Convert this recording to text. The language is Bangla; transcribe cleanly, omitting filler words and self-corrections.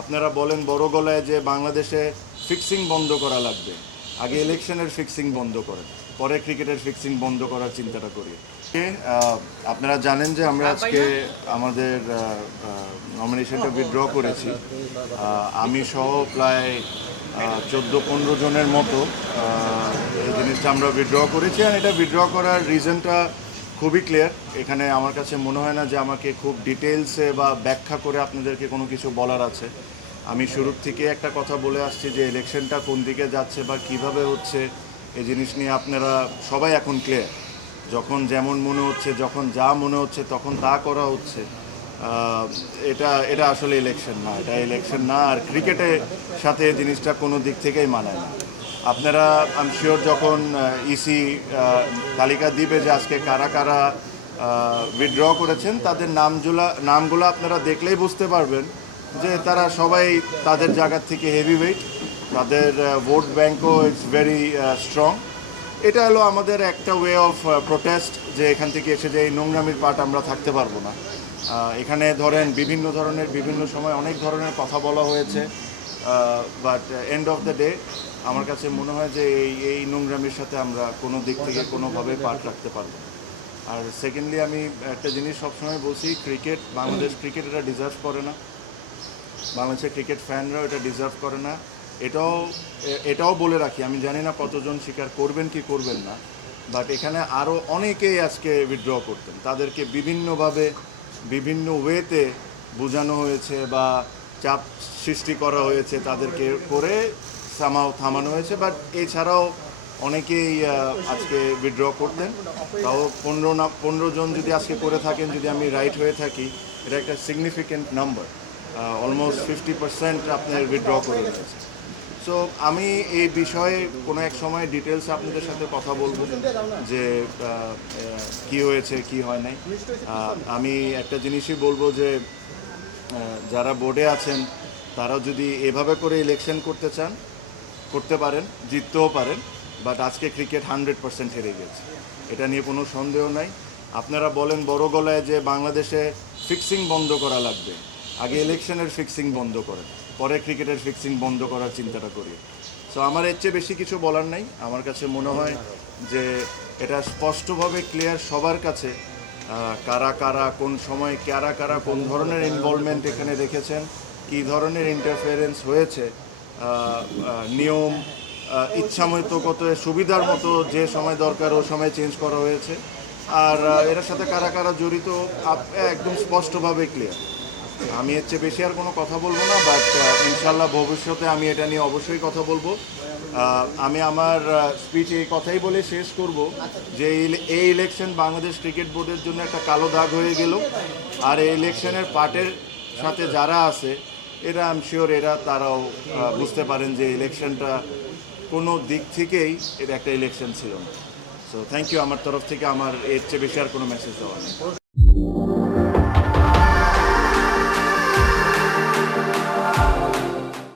আপনারা বলেন বড় গলায় যে বাংলাদেশে ফিক্সিং বন্ধ করা লাগবে, আগে ইলেকশনের ফিক্সিং বন্ধ করেন, পরে ক্রিকেটের ফিক্সিং বন্ধ করার চিন্তাটা করি। আপনারা জানেন যে আমরা আজকে আমাদের নমিনেশনটা উইথড্র করেছি। আমি সহ প্রায় 14-15 জনের মতো এই জিনিসটা আমরা উইথড্র করেছি। আর এটা উইথড্র করার রিজনটা খুবই ক্লিয়ার। এখানে আমার কাছে মনে হয় না যে আমাকে খুব ডিটেলসে বা ব্যাখ্যা করে আপনাদেরকে কোনো কিছু বলার আছে। আমি শুরুর থেকে একটা কথা বলে আসছি যে ইলেকশনটা কোন দিকে যাচ্ছে বা কিভাবে হচ্ছে এই জিনিস নিয়ে আপনারা সবাই এখন ক্লিয়ার। যখন যেমন মনে হচ্ছে, যখন যা মনে হচ্ছে তখন তা করা হচ্ছে। এটা এটা আসলে ইলেকশন না, এটা ইলেকশন না। আর ক্রিকেটের সাথে জিনিসটা কোনো দিক থেকেই মানায় না। আপনারা আই এম শিওর যখন ইসি তালিকা দিবে যে আজকে কারা কারা উইথড্র করেছেন, তাদের নামগুলো আপনারা দেখলেই বুঝতে পারবেন যে তারা সবাই তাদের জায়গা থেকে হেভি ওয়েট, তাদের ভোট ব্যাঙ্কও ইটস ভেরি স্ট্রং। এটা হলো আমাদের একটা ওয়ে অফ প্রোটেস্ট, যে এখান থেকে এসে যে এই নোংরামির পার্ট আমরা থাকতে পারবো না। এখানে ধরেন বিভিন্ন ধরনের বিভিন্ন সময় অনেক ধরনের কথা বলা হয়েছে, but end of the day আমার কাছে মনে হয় যে এই নোংরামির সাথে আমরা কোনো দিক থেকে কোনোভাবে পার্ট রাখতে পারবো। আর সেকেন্ডলি আমি একটা জিনিস সবসময় বলছি, বাংলাদেশ ক্রিকেট এটা ডিজার্ভ করে না, বাংলাদেশের ক্রিকেট ফ্যানরাও এটা ডিজার্ভ করে না। এটাও বলে রাখি, আমি জানি না কতজন স্বীকার করবেন কি করবেন না, বাট এখানে আরও অনেকেই আজকে উইথড্র করতেন। তাদেরকে বিভিন্নভাবে বিভিন্ন ওয়েতে বোঝানো হয়েছে বা চাপ সৃষ্টি করা হয়েছে, তাদেরকে করে থামানো হয়েছে। বাট এছাড়াও অনেকেই আজকে উইথড্র করতেন। তাও 15 জন যদি আজকে করে থাকেন, যদি আমি রাইট হয়ে থাকি, এটা একটা সিগনিফিক্যান্ট নাম্বার। অলমোস্ট 50% আপনার উইথড্র করে নিয়েছে। সো আমি এই বিষয়ে কোনো এক সময় ডিটেলস আপনাদের সাথে কথা বলবো যে কি হয়েছে কি হয় নাই। আমি একটা জিনিসই বলবো যে যারা বোর্ডে আছেন তারাও যদি এভাবে করে ইলেকশন করতে চান করতে পারেন, জিততেও পারেন। বাট আজকে ক্রিকেট 100% হেরে গেছে, এটা নিয়ে কোনো সন্দেহ নাই। আপনারা বলেন বড় গলায় যে বাংলাদেশে ফিক্সিং বন্ধ করা লাগবে, আগে ইলেকশনের ফিক্সিং বন্ধ করেন, পরে ক্রিকেটের ফিক্সিং বন্ধ করার চিন্তাটা করি। সো আমার এর চেয়ে বেশি কিছু বলার নাই। আমার কাছে মনে হয় যে এটা স্পষ্টভাবে ক্লিয়ার সবার কাছে, কারা কারা কোন সময় কারা কারা কোন ধরনের ইনভলভমেন্ট এখানে দেখেছেন, কী ধরনের ইন্টারফিয়ারেন্স হয়েছে। নিয়ম ইচ্ছামতো কত সুবিধার মতো যে সময় দরকার ও সময় চেঞ্জ করা হয়েছে। আর এর সাথে কারা কারা জড়িত একদম স্পষ্টভাবে ক্লিয়ার। আমি এর চেয়ে বেশি আর কোনো কথা বলবো না, বাট ইনশাল্লাহ ভবিষ্যতে আমি এটা নিয়ে অবশ্যই কথা বলবো। আমি আমার স্পিচ এই কথাই বলে শেষ করব যে এই ইলেকশন বাংলাদেশ ক্রিকেট বোর্ডের জন্য একটা কালো দাগ হয়ে গেল। আর এই ইলেকশনের পার্টের সাথে যারা আছে এরা আই এম শিওর তারাও বুঝতে পারেন যে ইলেকশনটা কোনো দিক থেকেই এটা একটা ইলেকশন ছিল না। So thank you. আমার তরফ থেকে আমার এর চেয়ে বেশি আর কোনো মেসেজ দেওয়া নেই।